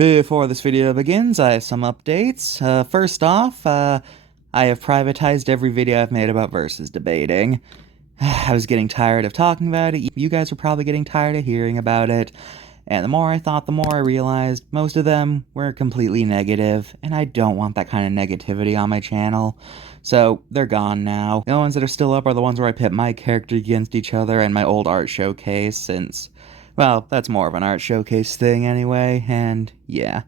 Before this video begins, I have some updates. First off, I have privatized every video I've made about versus debating. I was getting tired of talking about it, you guys were probably getting tired of hearing about it, and the more I thought, the more I realized most of them were completely negative, and I don't want that kind of negativity on my channel. So, they're gone now. The only ones that are still up are the ones where I pit my character against each other and my old art showcase, since, well, that's more of an art showcase thing anyway, and yeah.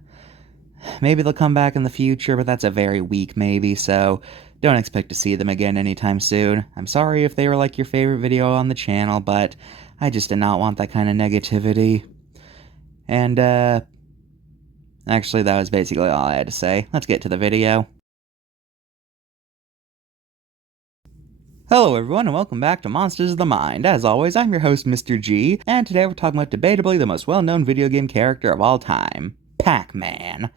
Maybe they'll come back in the future, but that's a very weak maybe, so don't expect to see them again anytime soon. I'm sorry if they were like your favorite video on the channel, but I just did not want that kind of negativity. And, actually that was basically all I had to say. Let's get to the video. Hello everyone and welcome back to Monsters of the Mind. As always, I'm your host Mr.G, and today we're talking about debatably the most well-known video game character of all time, Pac Man.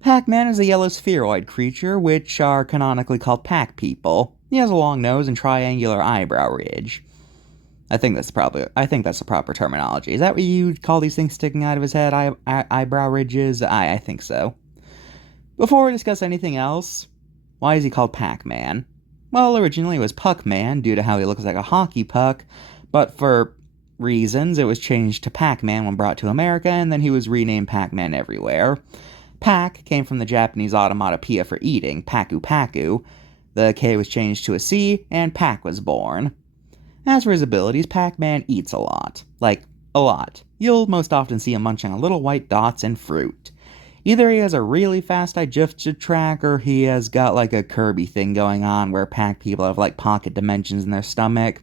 Pac Man is a yellow spheroid creature, which are canonically called Pac people. He has a long nose and triangular eyebrow ridge. I think that's the proper terminology. Is that what you call these things sticking out of his head? Eyebrow ridges? I think so. Before we discuss anything else, why is he called Pac Man? Well, originally it was Puck Man due to how he looks like a hockey puck, but for reasons it was changed to Pac Man when brought to America, and then he was renamed Pac Man everywhere. Pac came from the Japanese onomatopoeia for eating, paku paku. The K was changed to a C, and Pac was born. As for his abilities, Pac Man eats a lot. Like, a lot. You'll most often see him munching on little white dots and fruit. Either he has a really fast digestive tract, or he has got like a Kirby thing going on where Pac people have like pocket dimensions in their stomach.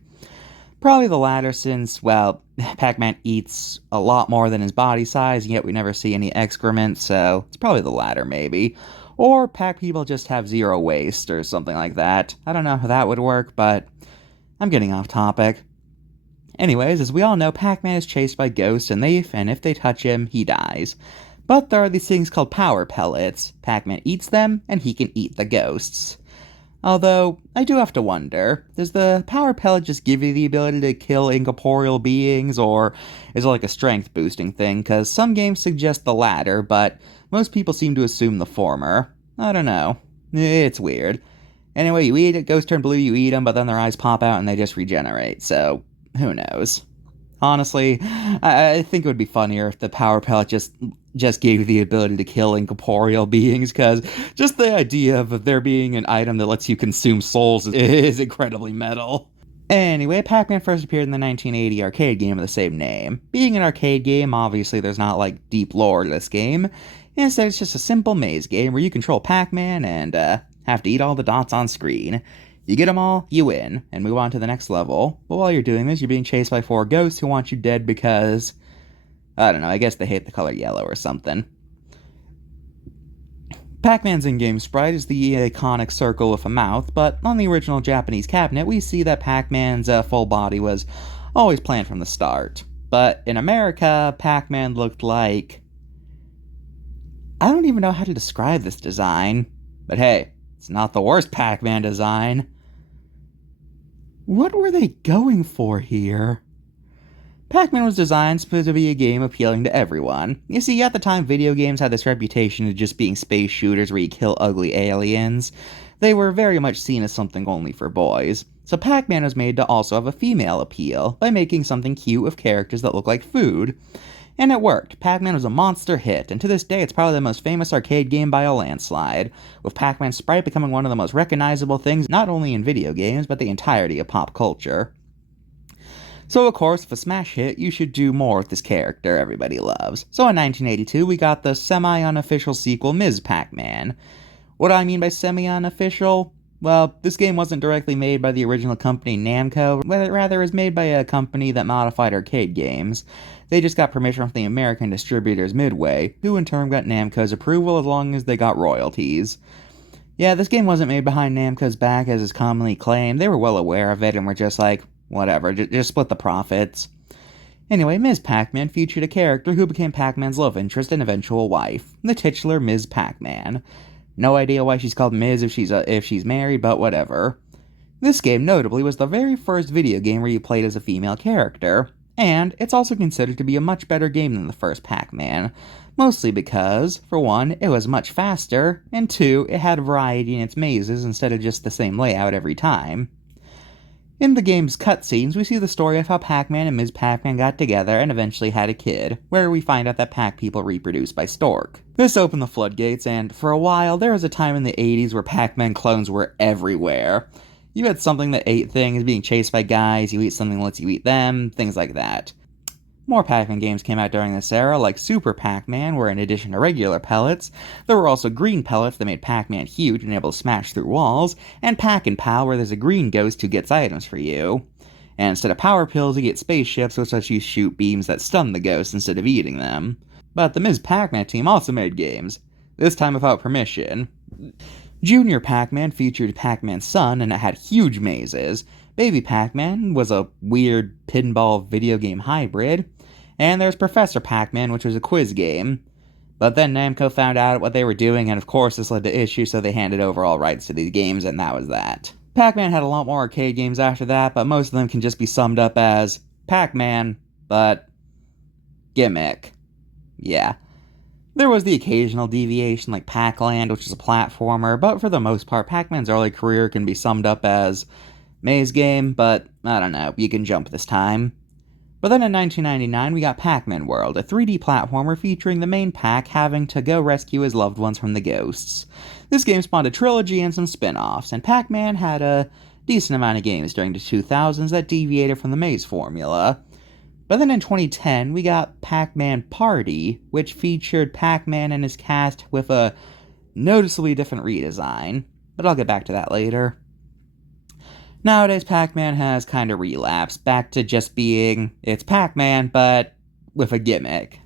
Probably the latter since, well, Pac-Man eats a lot more than his body size, yet we never see any excrement, so it's probably the latter maybe. Or Pac people just have zero waste or something like that. I don't know how that would work, but I'm getting off topic. Anyways, as we all know, Pac-Man is chased by ghosts and if they touch him, he dies. But there are these things called power pellets. Pac-Man eats them, and he can eat the ghosts. Although, I do have to wonder, does the power pellet just give you the ability to kill incorporeal beings, or is it like a strength boosting thing? Because some games suggest the latter, but most people seem to assume the former. I don't know. It's weird. Anyway, you eat it, ghosts turn blue, you eat them, but then their eyes pop out and they just regenerate, so who knows? Honestly, I think it would be funnier if the power pellet just gave you the ability to kill incorporeal beings, because just the idea of there being an item that lets you consume souls is incredibly metal. Anyway, Pac-Man first appeared in the 1980 arcade game of the same name. Being an arcade game, obviously there's not like deep lore to this game. Instead, it's just a simple maze game where you control Pac-Man and have to eat all the dots on screen. You get them all, you win, and move on to the next level. But while you're doing this, you're being chased by 4 ghosts who want you dead because, I don't know, I guess they hate the color yellow or something. Pac-Man's in-game sprite is the iconic circle with a mouth, but on the original Japanese cabinet, we see that Pac-Man's full body was always planned from the start. But in America, Pac-Man looked like... I don't even know how to describe this design, but hey, it's not the worst Pac-Man design. What were they going for here? Pac-Man was designed to be a game appealing to everyone. You see, at the time, video games had this reputation of just being space shooters where you kill ugly aliens. They were very much seen as something only for boys. So Pac-Man was made to also have a female appeal, by making something cute with characters that look like food. And it worked. Pac-Man was a monster hit, and to this day it's probably the most famous arcade game by a landslide, with Pac-Man's sprite becoming one of the most recognizable things not only in video games, but the entirety of pop culture. So of course, if a smash hit, you should do more with this character everybody loves. So in 1982, we got the semi-unofficial sequel Ms. Pac Man. What do I mean by semi-unofficial? Well, this game wasn't directly made by the original company Namco, but rather was made by a company that modified arcade games. They just got permission from the American distributors Midway, who in turn got Namco's approval as long as they got royalties. Yeah, this game wasn't made behind Namco's back as is commonly claimed. They were well aware of it and were just like, whatever, just split the profits. Anyway, Ms. Pac-Man featured a character who became Pac-Man's love interest and eventual wife, the titular Ms. Pac-Man. No idea why she's called Ms. if she's married, but whatever. This game, notably, was the very first video game where you played as a female character. And it's also considered to be a much better game than the first Pac Man, mostly because, for one, it was much faster, and two, it had variety in its mazes instead of just the same layout every time. In the game's cutscenes, we see the story of how Pac-Man and Ms. Pac-Man got together and eventually had a kid, where we find out that Pac people reproduce by stork. This opened the floodgates, and for a while, there was a time in the 80s where Pac-Man clones were everywhere. You had something that ate things, being chased by guys, you eat something that lets you eat them, things like that. More Pac-Man games came out during this era, like Super Pac-Man, where in addition to regular pellets, there were also green pellets that made Pac-Man huge and able to smash through walls, and Pac-and-Pal, where there's a green ghost who gets items for you. And instead of power pills, you get spaceships, which lets you shoot beams that stun the ghosts instead of eating them. But the Ms. Pac-Man team also made games, this time without permission. Junior Pac-Man featured Pac-Man's son, and it had huge mazes. Baby Pac-Man was a weird pinball video game hybrid. And there's Professor Pac-Man, which was a quiz game. But then Namco found out what they were doing, and of course this led to issues, so they handed over all rights to these games, and that was that. Pac-Man had a lot more arcade games after that, but most of them can just be summed up as Pac-Man, but gimmick. Yeah. There was the occasional deviation like Pac-Land, which is a platformer, but for the most part, Pac-Man's early career can be summed up as maze game, but I don't know, you can jump this time. But then in 1999, we got Pac Man World, a 3D platformer featuring the main Pac having to go rescue his loved ones from the ghosts. This game spawned a trilogy and some spin-offs, and Pac Man had a decent amount of games during the 2000s that deviated from the maze formula. But then in 2010, we got Pac Man Party, which featured Pac Man and his cast with a noticeably different redesign, but I'll get back to that later. Nowadays, Pac-Man has kind of relapsed back to just being, it's Pac-Man, but with a gimmick.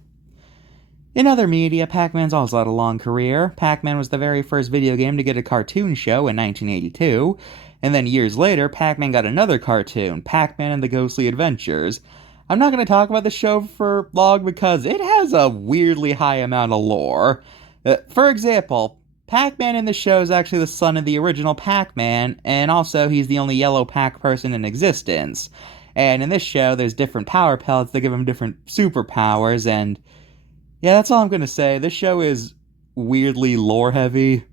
In other media, Pac-Man's also had a long career. Pac-Man was the very first video game to get a cartoon show in 1982, and then years later, Pac-Man got another cartoon, Pac-Man and the Ghostly Adventures. I'm not going to talk about the show for long because it has a weirdly high amount of lore. For example, Pac-Man in the show is actually the son of the original Pac-Man, and also he's the only yellow Pac person in existence. And in this show, there's different power pellets that give him different superpowers, and yeah, that's all I'm gonna say. This show is weirdly lore-heavy.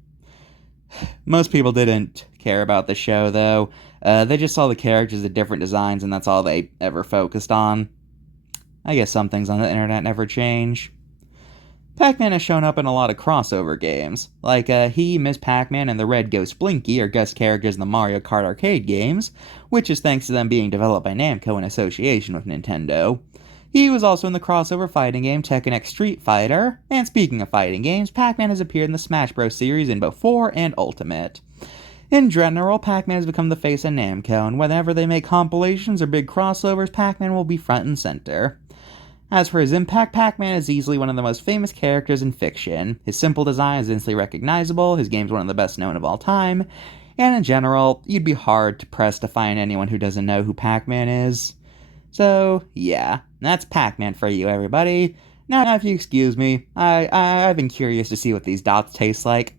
Most people didn't care about the show, though. They just saw the characters at different designs, and that's all they ever focused on. I guess some things on the internet never change. Pac-Man has shown up in a lot of crossover games, like he, Ms. Pac-Man, and the Red Ghost Blinky are guest characters in the Mario Kart arcade games, which is thanks to them being developed by Namco in association with Nintendo. He was also in the crossover fighting game Tekken X Street Fighter, and speaking of fighting games, Pac-Man has appeared in the Smash Bros. Series in both 4 and Ultimate. In general, Pac-Man has become the face of Namco, and whenever they make compilations or big crossovers, Pac-Man will be front and center. As for his impact, Pac-Man is easily one of the most famous characters in fiction. His simple design is instantly recognizable, his game's one of the best known of all time, and in general, you'd be hard pressed to find anyone who doesn't know who Pac-Man is. So, yeah, that's Pac-Man for you, everybody. Now, if you excuse me, I've been curious to see what these dots taste like.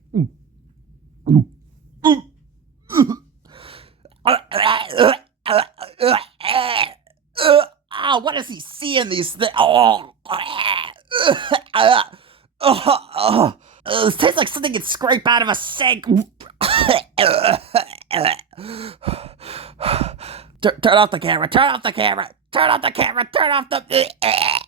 Oh, what does he see in these things? This tastes like something you'd scrape out of a sink. Turn off the camera, turn off the camera, turn off the camera, turn off the...